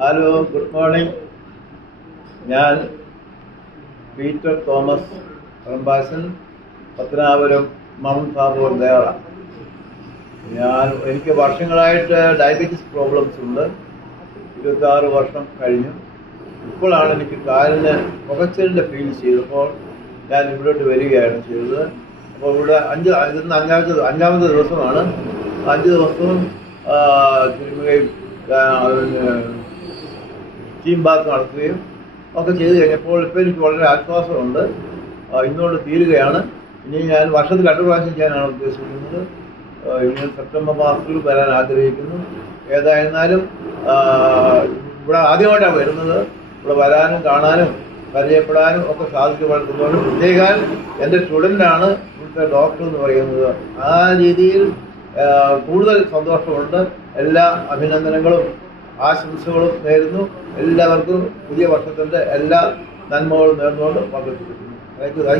Hello, good morning. ഞാൻ Peter Thomas റംബാസൻ, Pathanapuram mount Tabor ദേവറ. എനിക്ക് വർഷങ്ങളായിട്ട് ഡയബറ്റീസ് പ്രോബ്ലംസ് ഉണ്ട്. 26 വർഷം കഴിഞ്ഞു. ഇപ്പോഴാണ് എനിക്ക് കാലിന് പുകച്ചിലിൻ്റെ ഫീൽ ചെയ്തപ്പോൾ ഞാൻ ഇവിടോട്ട് വരികയാണ് ചെയ്തത്. അപ്പോൾ ഇവിടെ അഞ്ചാമത്തെ ദിവസമാണ്. 5 ദിവസവും തിരുമുകയും സ്റ്റീം ബാത്ത് നടത്തുകയും ഒക്കെ ചെയ്ത് കഴിഞ്ഞപ്പോൾ ഇപ്പോൾ എനിക്ക് വളരെ ആശ്വാസമുണ്ട്. ഇന്നുകൊണ്ട് തീരുകയാണ്. ഇനി ഞാൻ വർഷത്തിൽ 2 പ്രാവശ്യം ചെയ്യാനാണ് ഉദ്ദേശിക്കുന്നത്. ഇനി സെപ്റ്റംബർ മാസത്തിൽ വരാൻ ആഗ്രഹിക്കുന്നു. ഏതായിരുന്നാലും ഇവിടെ ആദ്യമായിട്ടാണ് വരുന്നത്. ഇവിടെ വരാനും കാണാനും പരിചയപ്പെടാനും ഒക്കെ സാധിക്കപ്പെടുന്നതുകൊണ്ട് വിജയകാൽ എൻ്റെ സ്റ്റുഡൻ്റാണ് ഇവിടുത്തെ ഡോക്ടർ എന്ന് പറയുന്നത്. ആ രീതിയിൽ കൂടുതൽ സന്തോഷമുണ്ട്. എല്ലാ അഭിനന്ദനങ്ങളും ആശംസകളും നേരുന്നു. എല്ലാവർക്കും പുതിയ വർഷത്തിൻ്റെ എല്ലാ നന്മകളും നേർന്നുകൊണ്ട് പങ്കെടുത്തിരിക്കുന്നു. Thank you.